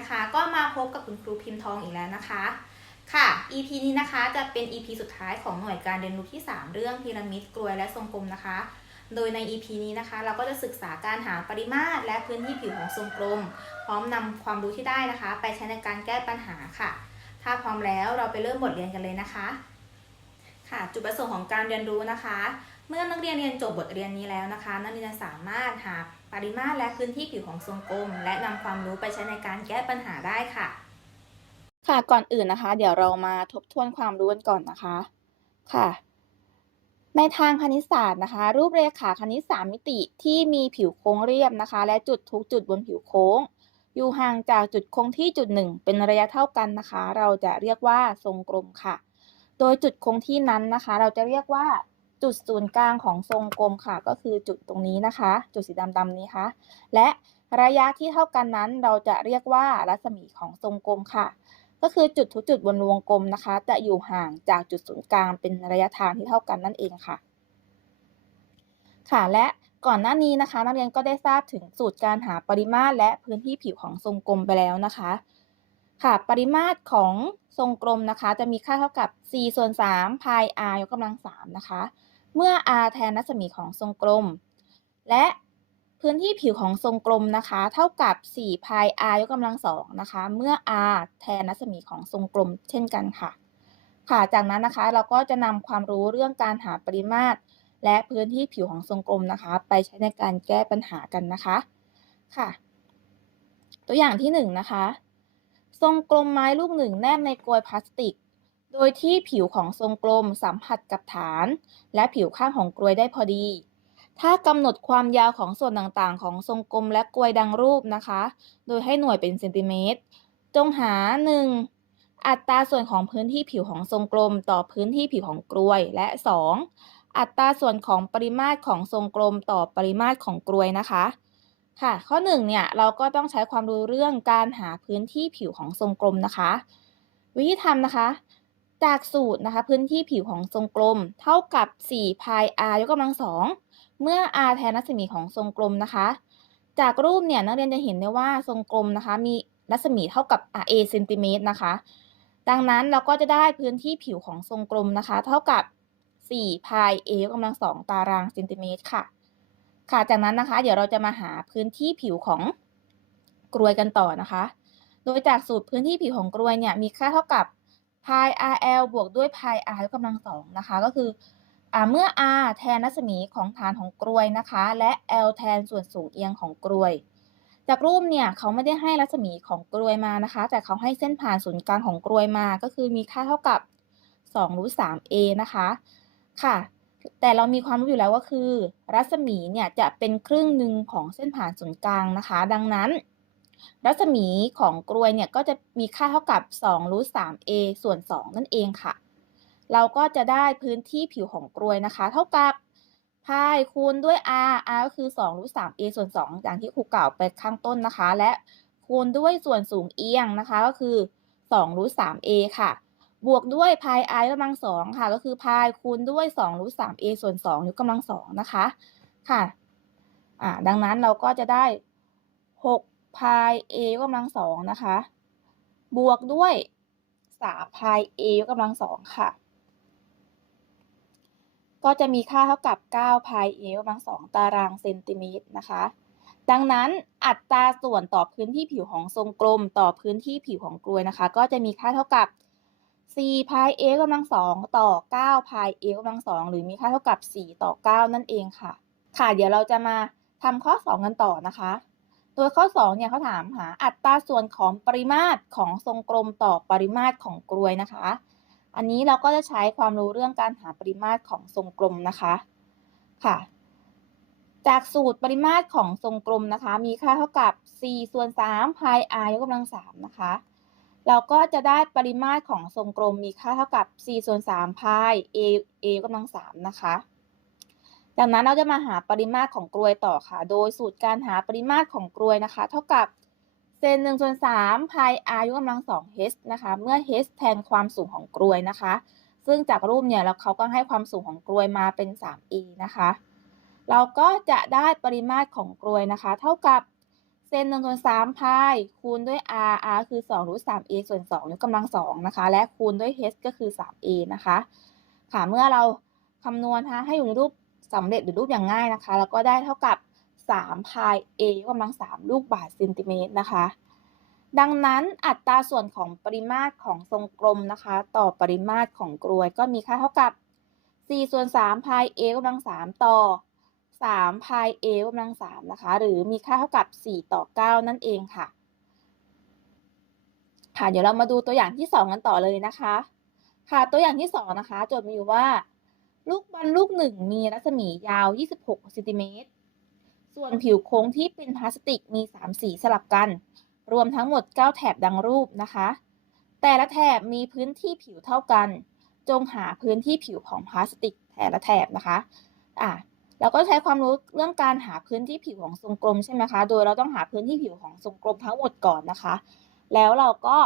นะคะ ก็มาพบกับคุณครูพิมพ์ทองอีกแล้วนะคะ ค่ะ EP นี้นะคะจะเป็น EP สุดท้ายของหน่วยการเรียนรู้ที่ 3 เรื่องพีระมิดกลวยและทรงกลมนะคะ โดยใน EP นี้นะคะ เราก็จะศึกษาการหาปริมาตรและพื้นที่ผิวของทรงกลม พร้อมนำความรู้ที่ได้นะคะ ไปใช้ในการแก้ปัญหาค่ะ ถ้าพร้อมแล้วเราไปเริ่มบทเรียนกันเลยนะคะ ค่ะ จุดประสงค์ของการเรียนรู้นะคะ เมื่อนักเรียนเรียนจบบทเรียนนี้แล้วนะคะ นักเรียนจะสามารถหาปริมาตรและพื้นที่ผิวของทรงกลม และนำความรู้ไปใช้ในการแก้ปัญหาได้ค่ะ ค่ะก่อนอื่นนะคะ เดี๋ยวเรามาทบทวนความรู้กันก่อนนะคะค่ะ ในทางคณิตศาสตร์นะคะ รูปเรขาคณิตสามมิติที่มีผิวโค้งเรียบนะคะ และจุดทุกจุดบนผิวโค้ง อยู่ห่างจากจุดโค้งที่จุดหนึ่งเป็นระยะเท่ากันนะคะ เราจะเรียกว่าทรงกลมค่ะ โดยจุดโค้งที่นั้นนะคะ เราจะเรียกว่า จุดศูนย์กลางของทรงกลมค่ะ ก็คือจุดตรงนี้นะคะ จุดสีดำๆนี้ค่ะ และระยะที่เท่ากันนั้น เราจะเรียกว่ารัศมีของทรงกลมค่ะ ก็คือจุดทุกจุดบนวงกลมนะคะ จะอยู่ห่างจากจุดศูนย์กลางเป็นระยะทางที่เท่ากันนั่นเองค่ะ ค่ะและก่อนหน้านี้นะคะ นักเรียนก็ได้ทราบถึงสูตรการหาปริมาตรและพื้นที่ผิวของทรงกลมไปแล้วนะคะ ค่ะ ปริมาตรของทรงกลมนะคะ จะมีค่าเท่ากับ 4 ส่วน3 pi r ยกกำลัง3นะคะ เมื่อ r แทนรัศมีของทรงกลม และพื้นที่ผิวของทรงกลมนะคะ เท่ากับ4 pi r ยกกำลัง2นะคะ เมื่อ r แทนรัศมีของทรงกลมเช่นกันค่ะ ค่ะจากนั้นนะคะเราก็จะนำความรู้เรื่องการหาปริมาตร และพื้นที่ผิวของทรงกลมนะคะ ไปใช้ในการแก้ปัญหากันนะคะค่ะ ตัวอย่างที่1นงนะคะ ทรงกลมไม้ลูกหนึ่งแนบในกลวยพลาสติก โดยที่ผิวของทรงกลมสัมผัสกับฐาน และผิวข้างของกลวยได้พอดี ถ้ากำหนดความยาวของส่วนต่างๆ ของทรงกลมและกลวยดังรูปนะคะ โดยให้หน่วยเป็นเซนติเมตร จงหา 1. อัตราส่วนของพื้นที่ผิวของทรงกลม ต่อพื้นที่ผิวของกลวย และ 2. อัตราส่วนของปริมาตรของทรงกลม ต่อปริมาตรของกลวยนะคะค่ะข้อ1เนี่ยเราก็ต้องใช้ความรู้เรื่องการหาพื้นที่ผิวของทรงกลมนะคะ วิธีทำนะคะ จากสูตรนะคะ พื้นที่ผิวของทรงกลม เท่ากับ4 pi r ยกกำลังสองเมื่อ r แทนรัศมีของทรงกลมนะคะ จากรูปเนี่ยนักเรียนจะเห็นได้ว่าทรงกลมนะคะ มีรัศมีเท่ากับ a เซนติเมตรนะคะ ดังนั้นเราก็จะได้พื้นที่ผิวของทรงกลมนะคะ เท่ากับ4 pi a ยกกำลังสองตารางเซนติเมตรค่ะ ค่ะจากนั้นนะคะ เดี๋ยวเราจะมาหาพื้นที่ผิวของกลวยกันต่อนะคะ โดยจากสูตรพื้นที่ผิวของกลวยเนี่ยมีค่าเท่ากับ pi rl บวกด้วย pi r ยกกำลังสองนะคะ ก็คืออเมื่อ r แทนรัศมีของฐานของกลวยนะคะ และ l แทนส่วนสูงเอียงของกลวย จากรูปเนี่ยเขาไม่ได้ให้รัศมีของกลวยมานะคะ แต่เขาให้เส้นผ่านศูนย์กลางของกลวยมา ก็คือมีค่าเท่ากับ2รูท3 a นะคะ ค่ะ แต่เรามีความรู้อยู่แล้วว่าคือ รัศมีเนี่ยจะเป็นครึ่งหนึ่งของเส้นผ่านศูนย์กลางนะคะ ดังนั้น รัศมีของกลวยเนี่ยก็จะมีค่าเท่ากับ2รูท3 a ส่วน 2 นั่นเองค่ะ เราก็จะได้พื้นที่ผิวของกลวยนะคะ เท่ากับพายคูณด้วย r r ก็คือ2รูท3 a ส่วน 2 อย่างที่ครูกล่าวไปข้างต้นนะคะ และคูณด้วยส่วนสูงเอียงนะคะก็คือ2รูท3 a ค่ะบวกด้วยพาย i กกำลังสองค่ะ ก็คือพายคูณด้วย2รูท3 a ส่วน2ยกกำลังสองนะคะ ค่ะ อ่า ดังนั้นเราก็จะได้6 พาย a ยกกำลังสองนะคะ บวกด้วย3พาย a ยกกำลังสองค่ะ ก็จะมีค่าเท่ากับ9พาย a ยกกำลังสองตารางเซนติเมตรนะคะ ดังนั้นอัตราส่วนต่อพื้นที่ผิวของทรงกลมต่อพื้นที่ผิวของกลวยนะคะ ก็จะมีค่าเท่ากับ4พาย a กำลังสองต่อ9พาย a กำลังสองหรือมีค่าเท่ากับ 4 ต่อ 9 นั่นเองค่ะ ค่ะ เดี๋ยวเราจะมาทำข้อ 2 กันต่อนะคะ โดยข้อ2เนี่ยเขาถามหาอัตราส่วนของปริมาตรของทรงกลมต่อปริมาตรของกลวยนะคะ อันนี้เราก็จะใช้ความรู้เรื่องการหาปริมาตรของทรงกลมนะคะค่ะ จากสูตรปริมาตรของทรงกลมนะคะ มีค่าเท่ากับ4ส่วน3 pi r ยกกำลัง3นะคะ เราก็จะได้ปริมาตรของทรงกลมมีค่าเท่ากับ4ส่วน3 pi a a ยกกำลัง3นะคะ จากนั้นเราจะมาหาปริมาตรของกลวยต่อค่ะ โดยสูตรการหาปริมาตรของกลวยนะคะ เท่ากับเศษ1ส่วน3 pi r ยกกำลัง2 h นะคะ เมื่อ h แทนความสูงของกลวยนะคะ ซึ่งจากรูปเนี่ยแล้วเขาก็ให้ความสูงของกลวยมาเป็น 3e นะคะ เราก็จะได้ปริมาตรของกลวยนะคะ เท่ากับเซนหนึ่งส่วนสามพายคูณด้วย r r คือสองรูทสาม a ส่วนสองยกกำลังสองนะคะ และคูณด้วย h ก็คือสาม a นะคะ ค่ะ เมื่อเราคำนวณนะคะให้อยู่ในรูป สำเร็จหรือรูปอย่างง่ายนะคะ แล้วก็ได้เท่ากับสามพาย a ยกกำลังสามลูกบาศก์เซนติเมตรนะคะ ดังนั้นอัตราส่วนของปริมาตรของทรงกลมนะคะ ต่อปริมาตรของกรวยก็มีค่าเท่ากับ4ส่วน3พาย a กำลัง 3 ต่อ3พาย a กำลัง 3 นะคะ หรือมีค่าเท่ากับ 4 ต่อ 9 นั่นเองค่ะ ค่ะ เดี๋ยวเรามาดูตัวอย่างที่ 2 กันต่อเลยนะคะ ค่ะ ตัวอย่างที่ 2 นะคะ โจทย์มีอยู่ว่า ลูกบอลลูกหนึ่งมีรัศมียาว 26เซนติเมตร ส่วนผิวโค้งที่เป็นพลาสติกมี 3 สีสลับกัน รวมทั้งหมด 9 แถบดังรูปนะคะ แต่ละแถบมีพื้นที่ผิวเท่ากัน จงหาพื้นที่ผิวของพลาสติกแต่ละแถบนะคะอะเราก็ใช้ความรู้เรื่องการหาพื้นที่ผิวของทรงกลมใช่ไหมคะ โดยเราต้องหาพื้นที่ผิวของทรงกลมทั้งหมดก่อนนะคะ แล้วเราก็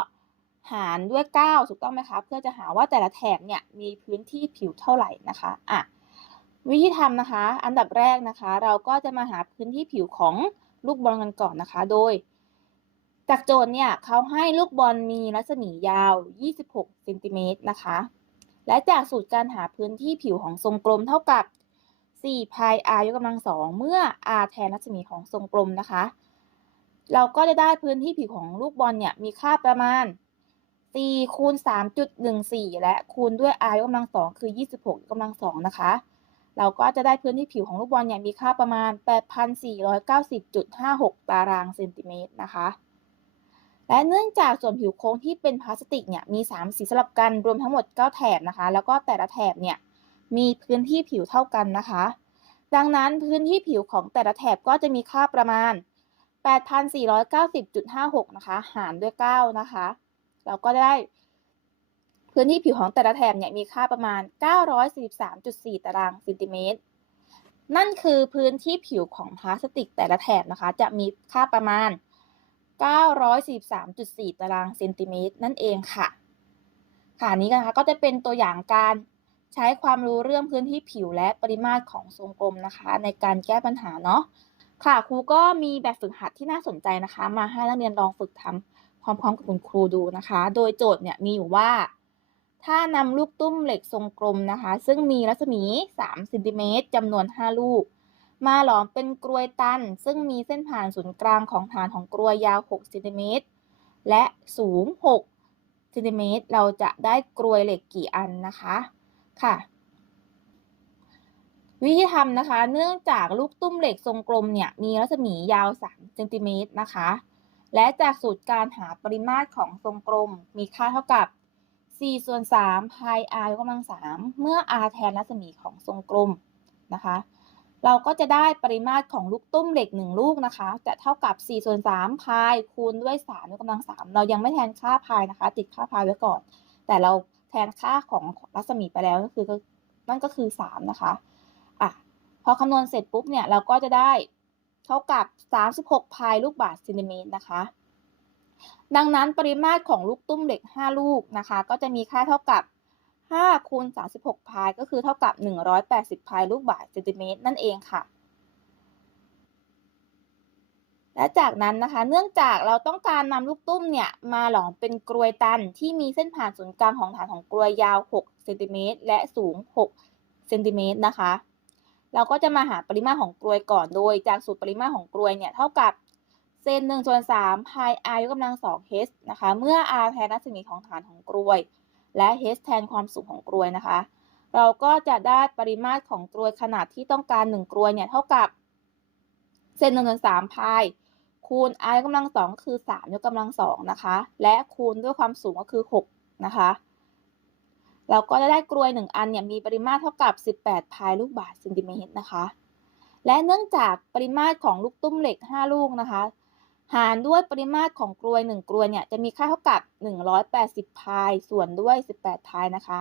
หารด้วย 9 ถูกต้องไหมคะเพื่อจะหาว่าแต่ละแถบเนี่ยมีพื้นที่ผิวเท่าไหร่นะคะอะวิธีทำนะคะ อันดับแรกนะคะ เราก็จะมาหาพื้นที่ผิวของลูกบอลกันก่อนนะคะ โดย จากโจทย์เนี่ยเขาให้ลูกบอลมีรัศมียาว 26เซนติเมตรนะคะ และจากสูตรการหาพื้นที่ผิวของทรงกลมเท่ากับ4พาย r ยกกำลังสองเมื่อ r แทนรัศมีของทรงกลมนะคะ เราก็จะได้พื้นที่ผิวของลูกบอลเนี่ยมีค่าประมาณ 4คูณ 3.14 และคูณด้วย r ยกกำลังสองคือ 26ยกกำลังสองนะคะ เราก็จะได้พื้นที่ผิวของลูกบอลเนี่ยมีค่าประมาณ 8,490.56 ตารางเซนติเมตรนะคะ และเนื่องจากส่วนผิวโค้งที่เป็นพลาสติกเนี่ยมี 3 สีสลับกันรวมทั้งหมด 9 แถบนะคะ แล้วก็แต่ละแถบเนี่ยมีพื้นที่ผิวเท่ากันนะคะ ดังนั้นพื้นที่ผิวของแต่ละแถบก็จะมีค่าประมาณ 8,490.56 นะคะ หารด้วย 9 นะคะ เราก็ได้ พื้นที่ผิวของแต่ละแถบเนี่ยมีค่าประมาณ 943.4 ตารางเซนติเมตร นั่นคือพื้นที่ผิวของพลาสติกแต่ละแถบนะคะ จะมีค่าประมาณ 943.4 ตารางเซนติเมตรนั่นเองค่ะ ค่ะนี้นะคะก็จะเป็นตัวอย่างการใช้ความรู้เรื่องพื้นที่ผิวและปริมาตรของทรงกลมนะคะ ในการแก้ปัญหาเนาะค่ะครูก็มีแบบฝึกหัดที่น่าสนใจนะคะ มาให้นักเรียนลองฝึกทำ พร้อมๆกับคุณครูดูนะคะ โดยโจทย์เนี่ยมีอยู่ว่า ถ้านำลูกตุ้มเหล็กทรงกลมนะคะ ซึ่งมีรัศมี3เซนติเมตรจำนวน 5 ลูก มาหลอมเป็นกรวยตัน ซึ่งมีเส้นผ่านศูนย์กลางของฐานของกรวยยาว6เซนติเมตรและสูง6เซนติเมตรเราจะได้กรวยเหล็กกี่อันนะคะค่ะวิธีทำนะคะ เนื่องจากลูกตุ้มเหล็กทรงกลมเนี่ย มีรัศมียาว3เซนติเมตรนะคะ และจากสูตรการหาปริมาตรของทรงกลมมีค่าเท่ากับ 4 ส่วน3พาย r ยกกำลัง 3 เมื่อ r แทนรัศมีของทรงกลมนะคะ เราก็จะได้ปริมาตรของลูกตุ้มเหล็ก 1 ลูกนะคะ จะเท่ากับ 4 ส่วน3พายคูณด้วย3ยกกำลัง 3 เรายังไม่แทนค่าพายนะคะ ติดค่าพายไว้ก่อน แต่เราแทนค่าของรัศมีไปแล้วก็คือนั่นก็คือ 3 นะคะอะพอคำนวณเสร็จปุ๊บเนี่ยเราก็จะได้ เท่ากับ 36 พายลูกบาศก์เซนติเมตรนะคะ ดังนั้นปริมาตรของลูกตุ้มเหล็ก 5 ลูกนะคะ ก็จะมีค่าเท่ากับ 5 คูณ 36 พาย ก็คือเท่ากับ 180 พายลูกบาศก์เซนติเมตรนั่นเองค่ะ และจากนั้นนะคะ เนื่องจากเราต้องการนำลูกตุ้มเนี่ยมาหลอมเป็นกรวยตันที่มีเส้นผ่านศูนย์กลางของฐานของกรวยยาว 6 เซนติเมตรและสูง 6 เซนติเมตรนะคะ เราก็จะมาหาปริมาตรของกรวยก่อนโดย จากสูตรปริมาตรของกรวยเนี่ยเท่ากับเซน1ส่วน3พาย r ยกกำลัง2 h นะคะ เมื่อ r แทนรัศมีของฐานของกรวย และ h แทนความสูงของกรวยนะคะ เราก็จะได้ปริมาตรของกรวยขนาดที่ต้องการ1กรวยเนี่ยเท่ากับเซน1ส่วน3พายคูณ r ยกกำลัง2คือ3ยกกำลัง2นะคะ และคูณด้วยความสูงก็คือ6นะคะ เราก็จะได้กรวย 1 อันเนี่ยมีปริมาตรเท่ากับ 18 พายลูกบาศก์เซนติเมตรนะคะ และเนื่องจากปริมาตรของลูกตุ้มเหล็ก 5 ลูกนะคะ หารด้วยปริมาตรของกรวย 1 กรวยเนี่ยจะมีค่าเท่ากับ 180 พายส่วนด้วย 18 พายนะคะ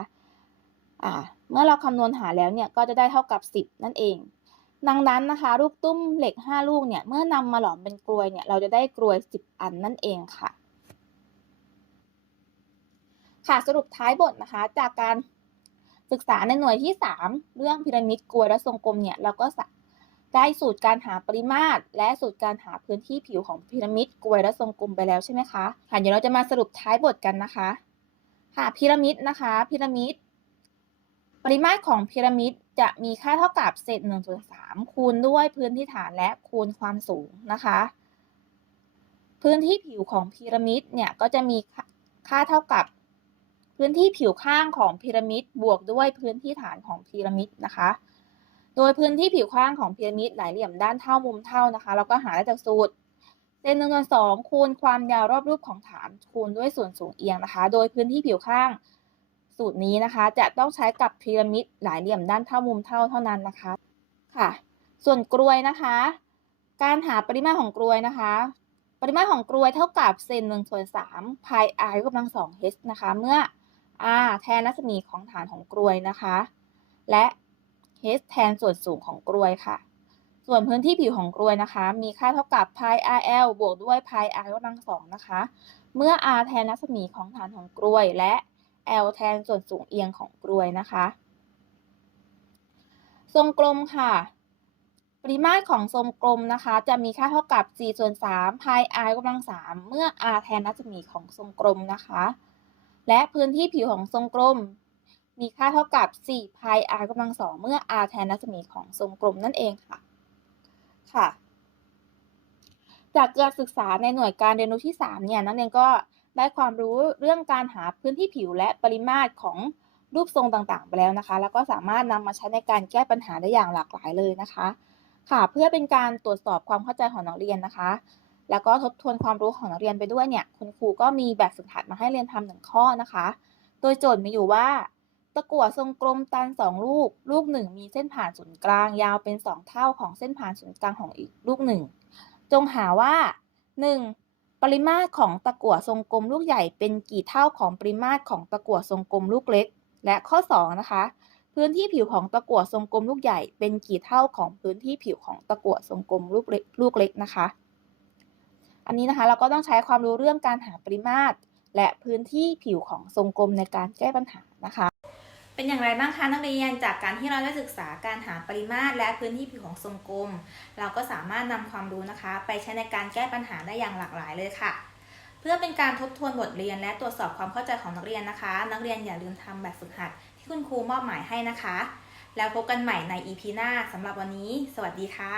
อ่าเมื่อเราคำนวณหาแล้วเนี่ยก็จะได้เท่ากับ 10 นั่นเอง ดังนั้นนะคะ ลูกตุ้มเหล็ก 5 ลูกเนี่ยเมื่อนำมาหลอมเป็นกรวยเนี่ยเราจะได้กรวย 10 อันนั่นเองค่ะ ค่ะสรุปท้ายบทนะคะ จากการศึกษาในหน่วยที่ 3 เรื่องพีระมิดกลวยและทรงกลมเนี่ยเราก็ได้สูตรการหาปริมาตร และสูตรการหาพื้นที่ผิวของพีระมิดกลวยและทรงกลมไปแล้วใช่ไหมคะค่ะเดี๋ยวเราจะมาสรุปท้ายบทกันนะคะค่ะพีระมิดนะคะพีระมิดปริมาตรของพีระมิดจะมีค่าเท่ากับเศษ1ส่วน3คูณด้วยพื้นที่ฐานและคูณความสูงนะคะ พื้นที่ผิวของพีระมิดเนี่ยก็จะมีค่าค่าเท่ากับ พื้นที่ผิวข้างของพีระมิดบวกด้วยพื้นที่ฐานของพีระมิดนะคะ โดยพื้นที่ผิวข้างของพีระมิดหลายเหลี่ยมด้านเท่ามุมเท่านะคะ เราก็หาได้จากสูตรเศษหนึ่งส่วนสองคูณความยาวรอบรูปของฐานคูณด้วยส่วนสูงเอียงนะคะ โดยพื้นที่ผิวข้างสูตรนี้นะคะ จะต้องใช้กับพีระมิดหลายเหลี่ยมด้านเท่ามุมเท่าเท่านั้นนะคะค่ะ ส่วนกลวยนะคะ การหาปริมาตรของกลวยนะคะ ปริมาตรของกลวยเท่ากับเซนหนึ่งส่วนสามพาย r ยกกำลังสอง h นะคะ เมื่อ r แทนรัศมีของฐานของกลวยนะคะ และ h แทนส่วนสูงของกลวยค่ะ ส่วนพื้นที่ผิวของกลวยนะคะ มีค่าเท่ากับ pi rl บวกด้วย pi r ยกกำลังสองนะคะ เมื่อ r แทนรัศมีของฐานของกลวย และ l แทนส่วนสูงเอียงของกลวยนะคะ ทรงกลมค่ะ ปริมาตรของทรงกลมนะคะ จะมีค่าเท่ากับ4ส่วน3 pi r ยกกำลัง3เมื่อ r แทนรัศมีของทรงกลมนะคะ และพื้นที่ผิวของทรงกลม มีค่าเท่ากับ 4 pi r กำลัง2เมื่อ r แทนรัศมีของทรงกลมนั่นเองค่ะ ค่ะ จากการศึกษาในหน่วยการเรียนรู้ที่ 3 เนี่ย นักเรียนก็ได้ความรู้เรื่องการหาพื้นที่ผิวและปริมาตรของรูปทรงต่างๆ ไปแล้วนะคะ แล้วก็สามารถนำมาใช้ในการแก้ปัญหาได้อย่างหลากหลายเลยนะคะ ค่ะ เพื่อเป็นการตรวจสอบความเข้าใจของนักเรียนนะคะ แล้วก็ทบทวนความรู้ของนักเรียนไปด้วยเนี่ย คุณครูก็มีแบบฝึกหัดมาให้เรียนทำหนึ่งข้อนะคะ โดยโจทย์มีอยู่ว่า ตะกั่วทรงกลมตันสองลูก ลูกหนึ่งมีเส้นผ่านศูนย์กลางยาวเป็นสองเท่าของเส้นผ่านศูนย์กลางของอีกลูกหนึ่ง จงหาว่า 1. ปริมาตรของตะกั่วทรงกลมลูกใหญ่เป็นกี่เท่าของปริมาตรของตะกั่วทรงกลมลูกเล็ก และข้อ 2 นะคะ พื้นที่ผิวของตะกั่วทรงกลมลูกใหญ่เป็นกี่เท่าของพื้นที่ผิวของตะกั่วทรงกลมลูกเล็กลูกเล็กนะคะ อันนี้นะคะเราก็ต้องใช้ความรู้เรื่องการหาปริมาตร และพื้นที่ผิวของทรงกลมในการแก้ปัญหานะคะ เป็นอย่างไรบ้างคะนักเรียนจากการที่เราได้ศึกษาการหาปริมาตร และพื้นที่ผิวของทรงกลม เราก็สามารถนำความรู้นะคะ ไปใช้ในการแก้ปัญหาได้อย่างหลากหลายเลยค่ะเพื่อเป็นการทบทวนบทเรียนและตรวจสอบความเข้าใจของนักเรียนนะคะ นักเรียนอย่าลืมทำแบบฝึกหัดที่คุณครูมอบหมายให้นะคะ แล้วพบกันใหม่ใน EP หน้าสำหรับวันนี้ สวัสดีค่ะ